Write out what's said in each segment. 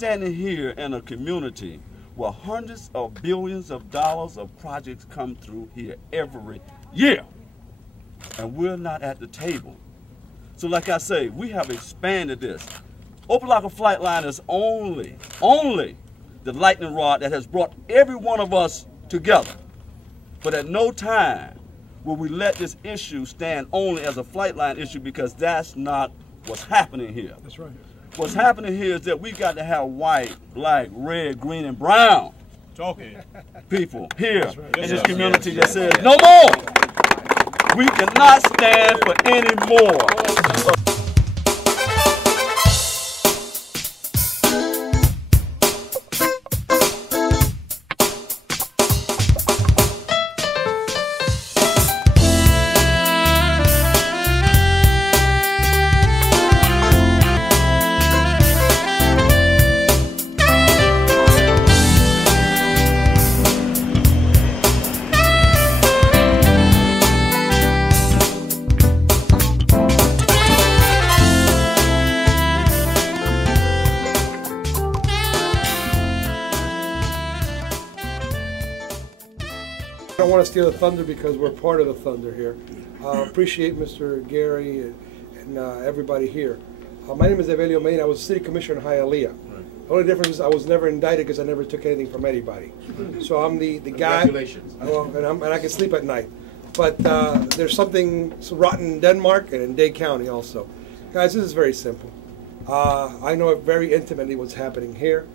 standing here in a community where hundreds of billions of dollars of projects come through here every year, and we're not at the table. So like I say, we have expanded this. Open Locka Flightline is only the lightning rod that has brought every one of us together. But at no time will we let this issue stand only as a Flightline issue, because that's not what's happening here. That's right. What's happening here is that we got to have white, black, red, green, and brown people here in this community that says, no more. We cannot stand for any more. I don't want to steal the thunder because we're part of the thunder here. Appreciate Mr. Gary and everybody here. My name is Evelio Main. I was city commissioner in Hialeah. The only difference is I was never indicted because I never took anything from anybody. So I'm the guy. Congratulations. And I can sleep at night. But there's something rotten in Denmark and in Dade County also. Guys, this is very simple. I know very intimately what's happening here.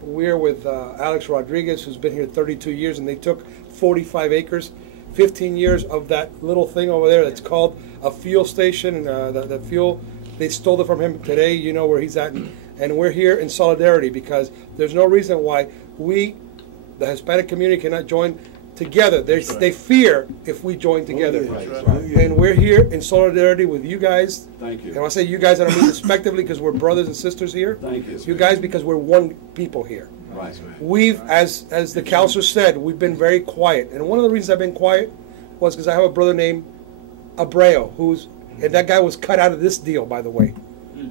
We're with Alex Rodriguez, who's been here 32 years, and they took 45 acres, 15 years of that little thing over there that's called a fuel station. The fuel, they stole it from him today. You know where he's at. And we're here in solidarity because there's no reason why we, the Hispanic community, cannot join together. They fear if we join together. And we're here in solidarity with you guys. Thank you. And I say you guys, I don't mean respectively because we're brothers and sisters here. Thank you. You guys because we're one people here. Right. We've, as the councilor said, we've been very quiet. And one of the reasons I've been quiet was because I have a brother named Abreu, and that guy was cut out of this deal, by the way.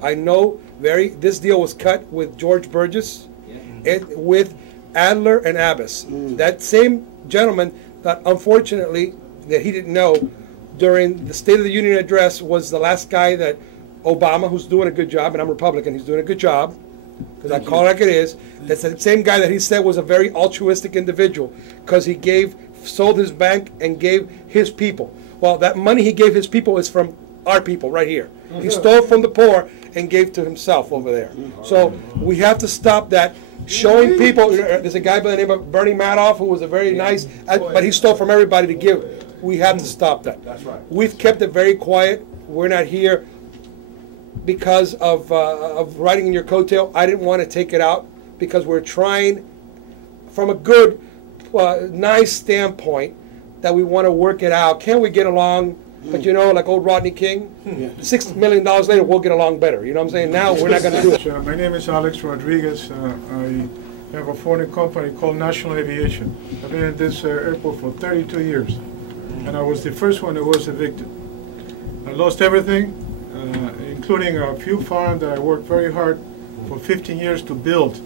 I know this deal was cut with George Burgess, with Adler and Abbas. That same gentleman that unfortunately that he didn't know during the State of the Union address was the last guy that Obama, who's doing a good job, and I'm Republican, he's doing a good job, because I call it like it is. That's the same guy that he said was a very altruistic individual because he sold his bank and gave his people. Well, that money he gave his people is from our people right here. He stole from the poor and gave to himself over there. So we have to stop that. Showing people, there's a guy by the name of Bernie Madoff who was a very nice, but he stole from everybody to give. We have to stop that. That's right. We've kept it very quiet. We're not here because of riding in your coattail. I didn't want to take it out because we're trying from a good, nice standpoint that we want to work it out. Can we get along? But you know, like old Rodney King, $6 million later, we'll get along better. You know what I'm saying? Now we're not going to do it. My name is Alex Rodriguez. I have a foreign company called National Aviation. I've been at this airport for 32 years, and I was the first one that was evicted. I lost everything, including a fuel farm that I worked very hard for 15 years to build,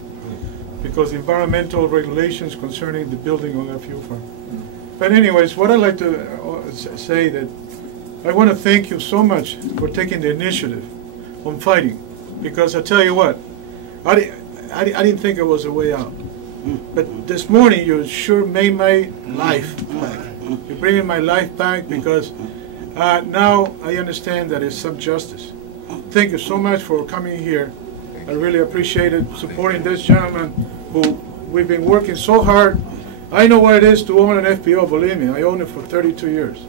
because environmental regulations concerning the building of that fuel farm. But anyways, what I'd like to say that I want to thank you so much for taking the initiative on fighting, because I tell you what, I didn't think it was a way out. But this morning you sure made my life back. You're bringing my life back because now I understand that it's some justice. Thank you so much for coming here. I really appreciate it, supporting this gentleman who we've been working so hard. I know what it is to own an FPO, believe me, I owned it for 32 years.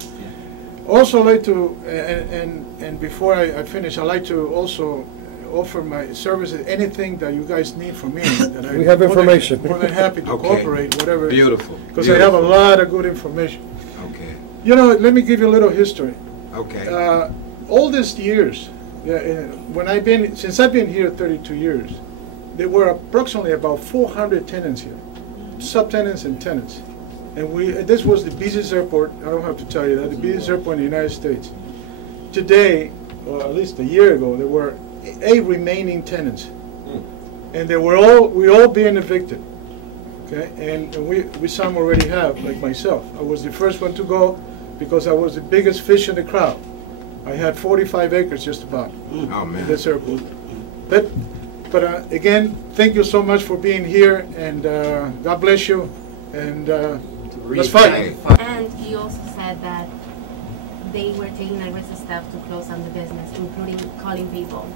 Also I'd like to, and before I finish, I'd like to also offer my services, anything that you guys need from me. That we have information. More than happy to cooperate, whatever. Beautiful. Because I have a lot of good information. Okay. You know, let me give you a little history. Okay. All these years, since I've been here 32 years, there were approximately about 400 tenants here, subtenants and tenants. And this was the busiest airport, I don't have to tell you that, the busiest airport in the United States. Today, or at least a year ago, there were 8 remaining tenants. and they were all being evicted. Okay, and we some already have, like myself. I was the first one to go because I was the biggest fish in the crowd. I had 45 acres just about in this airport. But again, thank you so much for being here, and God bless you, and let's fight. And he also said that they were taking aggressive steps to close down the business, including calling people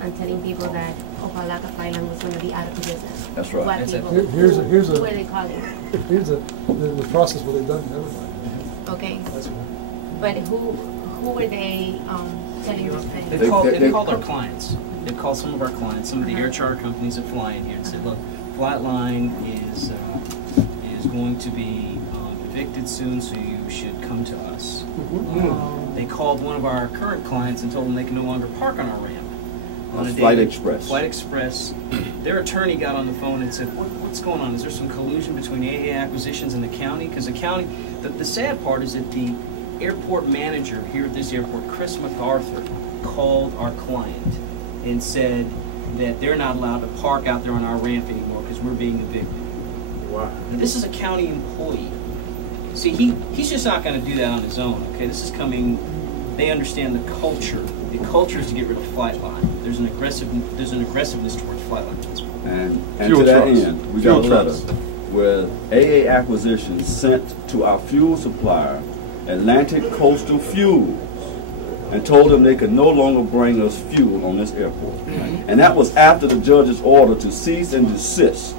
and telling people that Opalaka Flightline was going to be out of the business. That's right. What people? Who were they calling? Here's the process what they've done to everybody. Okay. But who were they telling this thing? They called our clients. They called some of our clients, some of the air charter companies that fly in here, and said, look, Flightline is going to be evicted soon, so you should come to us. They called one of our current clients and told them they can no longer park on our ramp. Flight Express. Flight Express. Their attorney got on the phone and said, what's going on? Is there some collusion between AA Acquisitions and the county? Because the county, the sad part is that the airport manager here at this airport, Chris MacArthur, called our client and said that they're not allowed to park out there on our ramp anymore because we're being evicted. Wow. Now, this is a county employee. See, he's just not going to do that on his own, okay? This is coming, they understand the culture. The culture is to get rid of Flightline. There's an aggressiveness towards Flightline. And to that end, we got a letter where AA Acquisitions sent to our fuel supplier, Atlantic Coastal Fuels, and told them they could no longer bring us fuel on this airport. And that was after the judge's order to cease and desist